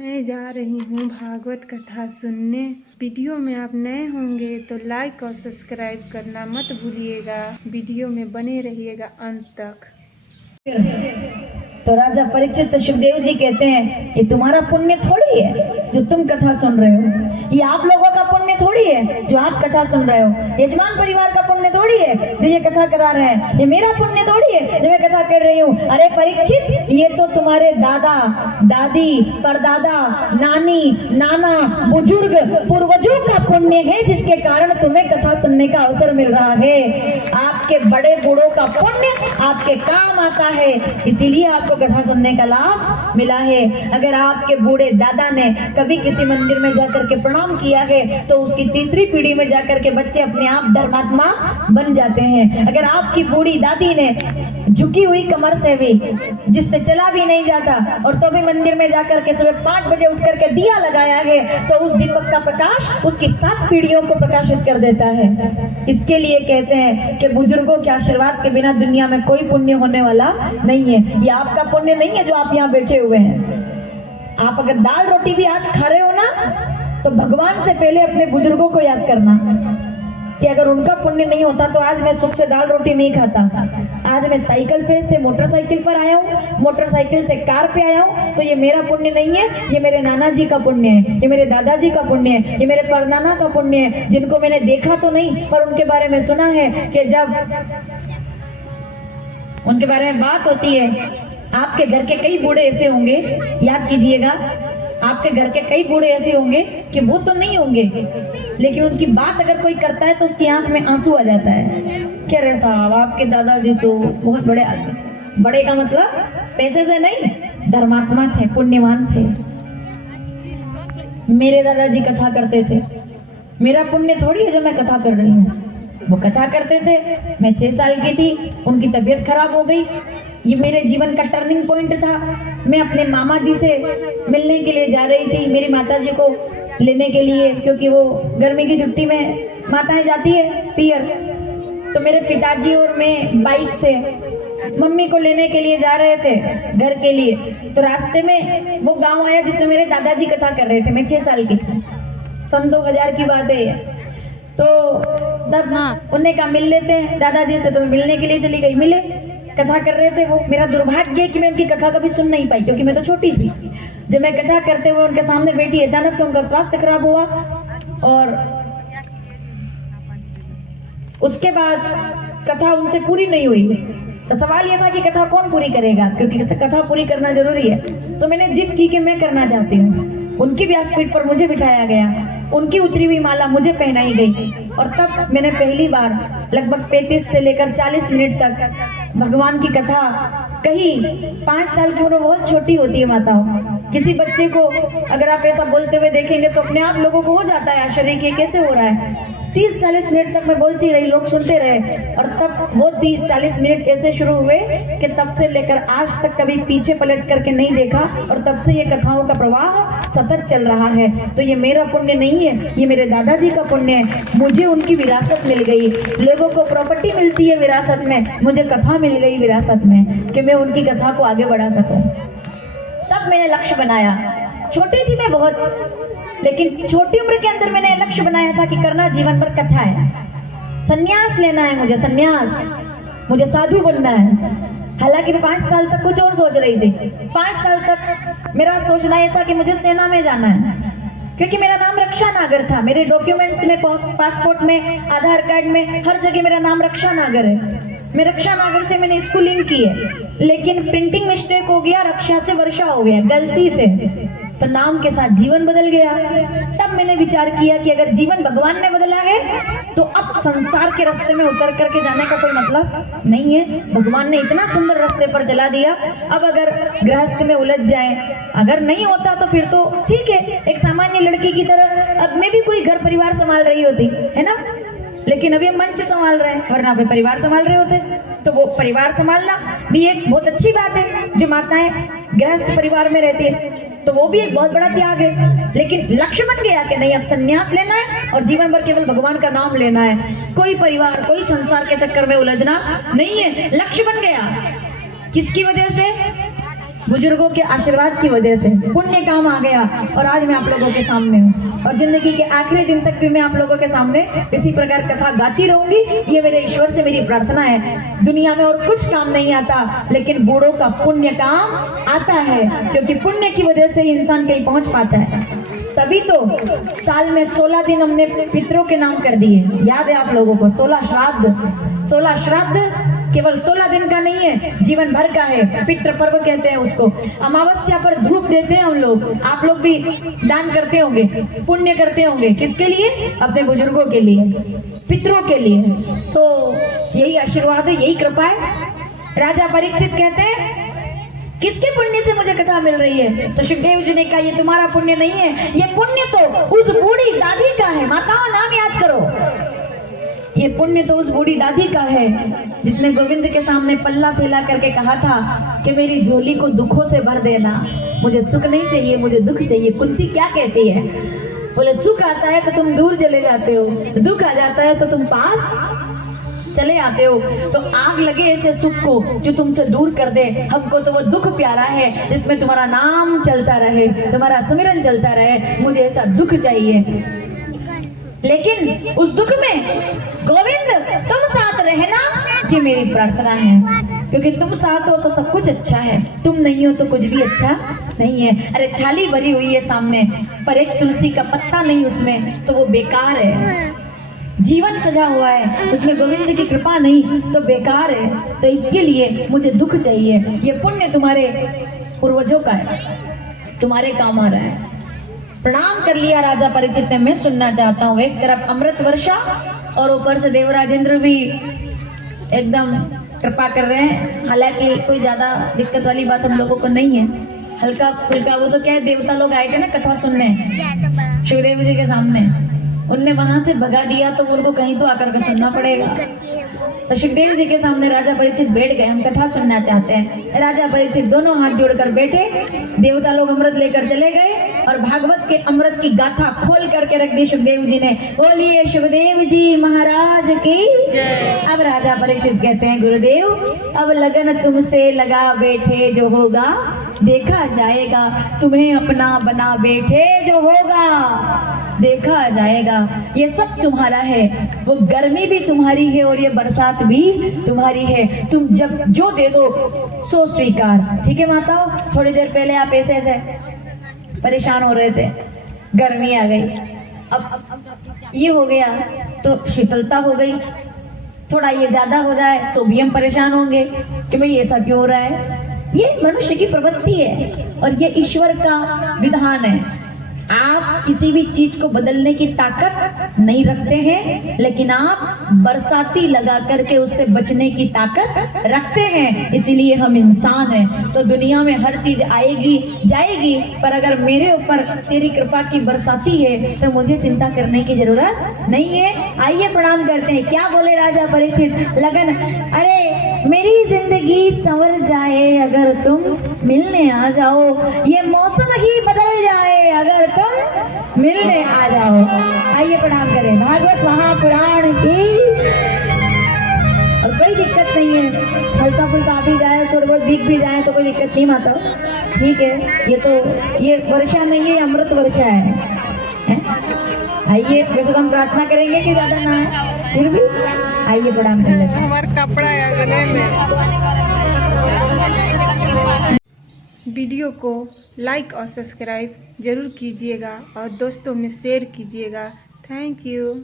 मैं जा रही हूँ भागवत कथा सुनने। वीडियो में आप नए होंगे तो लाइक और सब्सक्राइब करना मत भूलिएगा। वीडियो में बने रहिएगा अंत तक। तो राजा परीक्षित से सुखदेव जी कहते हैं ये तुम्हारा पुण्य थोड़ी है जो तुम कथा सुन रहे हो, ये आप लोगों का पुण्य थोड़ी है जो आप कथा सुन रहे हो, यजमान परिवार का पुण्य थोड़ी है जो ये कथा करा रहे हैं, ये मेरा पुण्य थोड़ी है जो मैं कथा कर रही हूँ। अरे परीक्षित, ये तो तुम्हारे दादा दादी परदादा नानी नाना बुजुर्ग पूर्वजों का पुण्य है जिसके कारण तुम्हें कथा सुनने का अवसर मिल रहा है। आपके बड़े बूढ़ों का पुण्य आपके काम आता है, इसीलिए आपको कथा सुनने का लाभ मिला है। अगर आपके बूढ़े दादा ने कभी किसी मंदिर में जाकर के प्रणाम किया है तो उसकी तीसरी पीढ़ी में जाकर के बच्चे अपने आप धर्मात्मा बन जाते हैं। अगर आपकी बूढ़ी दादी ने झुकी हुई कमर से भी, जिससे चला भी नहीं जाता, और तो भी मंदिर में जाकर के सुबह 5 बजे उठ करके दिया लगाया है तो उस दीपक का प्रकाश उसकी 7 पीढ़ियों को प्रकाशित कर देता है। इसके लिए कहते हैं कि बुजुर्गों के आशीर्वाद के बिना दुनिया में कोई पुण्य होने वाला नहीं है। ये आपका पुण्य नहीं है जो आप यहाँ बैठे हुए हैं। आप अगर दाल रोटी भी आज खा रहे हो ना, तो भगवान से पहले अपने बुजुर्गों को याद करना कि अगर उनका पुण्य नहीं होता तो आज मैं सुख से दाल रोटी नहीं खाता। आज मैं साइकिल पे से मोटरसाइकिल पर आया हूँ, मोटरसाइकिल से कार पे आया हूँ, तो ये मेरा पुण्य नहीं है, ये मेरे नाना जी का पुण्य है, ये मेरे दादाजी का पुण्य है, ये मेरे परनाना का पुण्य है, जिनको मैंने देखा तो नहीं पर उनके बारे में सुना है कि जब उनके बारे में बात होती है। आपके घर के कई बूढ़े ऐसे होंगे, याद कीजिएगा, आपके घर के कई बूढ़े ऐसे होंगे कि वो तो नहीं होंगे लेकिन उनकी बात अगर कोई करता है तो उसकी आंख में आंसू आ जाता है। क्या रे साहब, आपके दादाजी तो बहुत बड़े आदमी, बड़े का मतलब पैसे से नहीं, धर्मात्मा थे, पुण्यवान थे। मेरे दादाजी कथा करते थे, मेरा पुण्य थोड़ी है जो मैं कथा कर रही हूँ। वो कथा करते थे, मैं 6 साल की थी, उनकी तबीयत खराब हो गई, ये मेरे जीवन का टर्निंग पॉइंट था। मैं अपने मामा जी से मिलने के लिए जा रही थी, मेरी माता जी को लेने के लिए, क्योंकि वो गर्मी की छुट्टी में माताएं जाती है पियर। तो मेरे पिताजी और मैं बाइक से मम्मी को लेने के लिए जा रहे थे घर के लिए। तो रास्ते में वो गांव आया जिसमें मेरे दादाजी कथा कर रहे थे। मैं 6 साल की थी, सन 2000 की बात है। तो तब उन्हें कहा मिल लेते हैं दादाजी से, तो मिलने के लिए चली गई। मिले, कथा कर रहे थे वो। मेरा दुर्भाग्य है कि मैं उनकी कथा कभी सुन नहीं पाई क्योंकि मैं तो छोटी थी। जब मैं कथा करते हुए उनके सामने बैठी, अचानक से उनका स्वास्थ्य खराब हुआ और उसके बाद कथा उनसे पूरी नहीं हुई। तो सवाल यह था कि कथा कौन पूरी करेगा, क्योंकि कथा पूरी करना जरूरी है। तो मैंने जिद की कि मैं करना चाहती हूँ। उनकी व्यासपीठ पर मुझे बिठाया गया, उनकी उतरी हुई माला मुझे पहनाई गई और तब मैंने पहली बार लगभग 35 से लेकर 40 मिनट तक भगवान की कथा कही। 5 साल की उम्र बहुत छोटी होती है माताओं। किसी बच्चे को अगर आप ऐसा बोलते हुए देखेंगे तो अपने आप लोगों को हो जाता है आश्चर्य कि कैसे हो रहा है। 30-40 मिनट तक मैं बोलती रही, लोग सुनते रहे और तब वो 30-40 मिनट ऐसे शुरू हुए कि तब से लेकर आज तक कभी पीछे पलट करके नहीं देखा और तब से ये कथाओं का प्रवाह सतत चल रहा है। तो ये मेरा पुण्य नहीं है, ये मेरे दादाजी का पुण्य है। मुझे उनकी विरासत मिल गई। लोगों को प्रॉपर्टी मिलती है विरासत में, मुझे कथा मिल गई विरासत में कि मैं उनकी कथा को आगे बढ़ा सकूं। तब मैंने लक्ष्य बनाया। छोटी थी मैं बहुत, लेकिन छोटी उम्र के अंदर मैंने लक्ष्य बनाया था कि करना जीवन भर कथा है, संन्यास लेना है मुझे, संन्यास, मुझे साधु बनना है। हालांकि मैं 5 साल तक कुछ और सोच रही थी। 5 साल तक मेरा सोचना यह था कि मुझे सेना में जाना है, क्योंकि मेरा नाम रक्षा नागर था। मेरे डॉक्यूमेंट्स में, पासपोर्ट में, आधार कार्ड में, हर जगह मेरा नाम रक्षा नागर है। मैं रक्षा नागर से मैंने स्कूलिंग की है, लेकिन प्रिंटिंग मिस्टेक हो गया, रक्षा से वर्षा हो गया गलती से, तो नाम के साथ जीवन बदल गया। तब मैंने विचार किया कि अगर जीवन भगवान ने बदला है तो अब संसार के रास्ते में उतर करके जाने का कोई मतलब नहीं है। भगवान ने इतना सुंदर रास्ते पर चला दिया, अब अगर गृहस्थ में उलझ जाए, अगर नहीं होता तो फिर तो ठीक है, एक सामान्य लड़की की तरह अब मैं भी कोई घर परिवार संभाल रही होती है ना। लेकिन अभी हम मंच संभाल रहे हैं, वरना कोई परिवार संभाल रहे होते। तो वो परिवार संभालना भी एक बहुत अच्छी बात है, जो माताएं गृहस्थ परिवार में रहती है, तो वो भी एक बहुत बड़ा त्याग है। लेकिन लक्ष्य बन गया कि नहीं, अब संन्यास लेना है और जीवन भर केवल भगवान का नाम लेना है, कोई परिवार, कोई संसार के चक्कर में उलझना नहीं है। लक्ष्य बन गया। किसकी वजह से? बुजुर्गों के आशीर्वाद की वजह से पुण्य काम आ गया और आज मैं आप लोगों के सामने हूँ और जिंदगी के आखिरी दिन तक भी मैं आप लोगों के सामने इसी प्रकार कथा गाती रहूंगी। ये मेरे ईश्वर से मेरी प्रार्थना है। दुनिया में और कुछ काम नहीं आता, लेकिन बूढ़ों का पुण्य काम आता है, क्योंकि पुण्य की वजह से ही इंसान कहीं पहुंच पाता है। तभी तो साल में 16 दिन हमने पितरों के नाम कर दिए। याद है आप लोगों को? 16 श्राद्ध। 16 श्राद्ध केवल 16 दिन का नहीं है, जीवन भर का है। पितृ पर्व कहते हैं उसको। अमावस्या पर धूप देते हैं हम लोग। आप लोग भी दान करते होंगे, पुण्य करते होंगे। किसके लिए? अपने बुजुर्गों के लिए, पितरों के लिए। तो यही आशीर्वाद है, यही कृपा है। राजा परीक्षित कहते हैं किसके पुण्य से मुझे कथा मिल रही है? तो सुखदेव जी ने कहा ये तुम्हारा पुण्य नहीं है, ये पुण्य तो उस बूढ़ी दादी का है। माताओं नाम याद करो। ये पुण्य तो उस बूढ़ी दादी का है जिसने गोविंद के सामने पल्ला फैला करके कहा था कि मेरी झोली को दुखों से भर देना, मुझे सुख नहीं चाहिए, मुझे दुख चाहिए। कुंती क्या कहती है? बोले सुख आता है तो तुम दूर चले जाते हो, दुख आ जाता है तो तुम पास चले आते हो। तो आग लगे ऐसे सुख को जो तुमसे दूर कर दे। हमको तो वो दुख प्यारा है जिसमें तुम्हारा नाम चलता रहे, तुम्हारा स्मरण चलता रहे। मुझे ऐसा दुख चाहिए, लेकिन उस दुख में गोविंद तुम साथ रहना, ये मेरी प्रार्थना है। क्योंकि तुम साथ हो तो सब कुछ अच्छा है, तुम नहीं हो तो कुछ भी अच्छा नहीं है। अरे थाली भरी हुई है सामने, पर एक तुलसी का पत्ता नहीं उसमें, तो वो बेकार है। जीवन सजा हुआ है, उसमें गोविंद की कृपा नहीं तो बेकार है। तो इसके लिए मुझे दुख चाहिए। ये पुण्य तुम्हारे पूर्वजों का है, तुम्हारे काम आ रहा है। प्रणाम कर लिया राजा परीक्षित ने। मैं सुनना चाहता हूँ। एक तरफ अमृत वर्षा और ऊपर से देवराजेंद्र भी एकदम कृपा कर रहे हैं। हालांकि कोई ज्यादा दिक्कत वाली बात हम लोगों को नहीं है, हल्का फुल्का। वो तो क्या है, देवता लोग आए थे ना कथा सुनने सुखदेव जी के सामने, उनने वहां से भगा दिया तो उनको कहीं तो आकर के सुनना पड़ेगा। तो सुखदेव जी के सामने राजा परीक्षित बैठ गए। हम कथा सुनना चाहते हैं। राजा परीक्षित दोनों हाथ जोड़कर बैठे। देवता लोग अमृत लेकर चले गए और भागवत के अमृत की गाथा खोल करके रख दी सुखदेव जी ने। बोलिए सुखदेव जी महाराज की। अब राजा परीक्षित कहते हैं गुरुदेव, अब लगन तुमसे लगा बैठे जो होगा देखा जाएगा, तुम्हें अपना बना बैठे जो होगा देखा जाएगा। ये सब तुम्हारा है, वो गर्मी भी तुम्हारी है और ये बरसात भी तुम्हारी है। तुम जब जो दे दो सो स्वीकार। ठीक है माताओं? थोड़ी देर पहले आप ऐसे ऐसे परेशान हो रहे थे, गर्मी आ गई, अब ये हो गया तो शीतलता हो गई। थोड़ा ये ज्यादा हो जाए तो भी हम परेशान होंगे कि भाई ऐसा क्यों हो रहा है। ये मनुष्य की प्रवृत्ति है और ये ईश्वर का विधान है। आप किसी भी चीज को बदलने की ताकत नहीं रखते हैं, लेकिन आप बरसाती लगा करके उससे बचने की ताकत रखते हैं। इसीलिए हम इंसान हैं। तो दुनिया में हर चीज आएगी जाएगी, पर अगर मेरे ऊपर तेरी कृपा की बरसाती है तो मुझे चिंता करने की जरूरत नहीं है। आइए प्रणाम करते हैं। क्या बोले राजा परीक्षित? लगन, अरे मेरी जिंदगी संवर जाए अगर तुम मिलने आ जाओ, ये मौसम ही बदल जाए अगर तुम मिलने आ जाओ। आइए प्रणाम करें। भागवत महापुराण की। और कोई दिक्कत नहीं है, हल्का फुल्का आ भी जाए, थोड़ा बहुत भीग भी जाए तो कोई दिक्कत नहीं माता। ठीक है, ये वर्षा नहीं है, अमृत वर्षा है? आइए, वैसे तो हम प्रार्थना करेंगे कि ज्यादा ना है, फिर भी आइए प्रणाम कर लेते हैं। हमारा कपड़ा है गले में। वीडियो को लाइक और सब्सक्राइब जरूर कीजिएगा और दोस्तों में शेयर कीजिएगा। Thank you.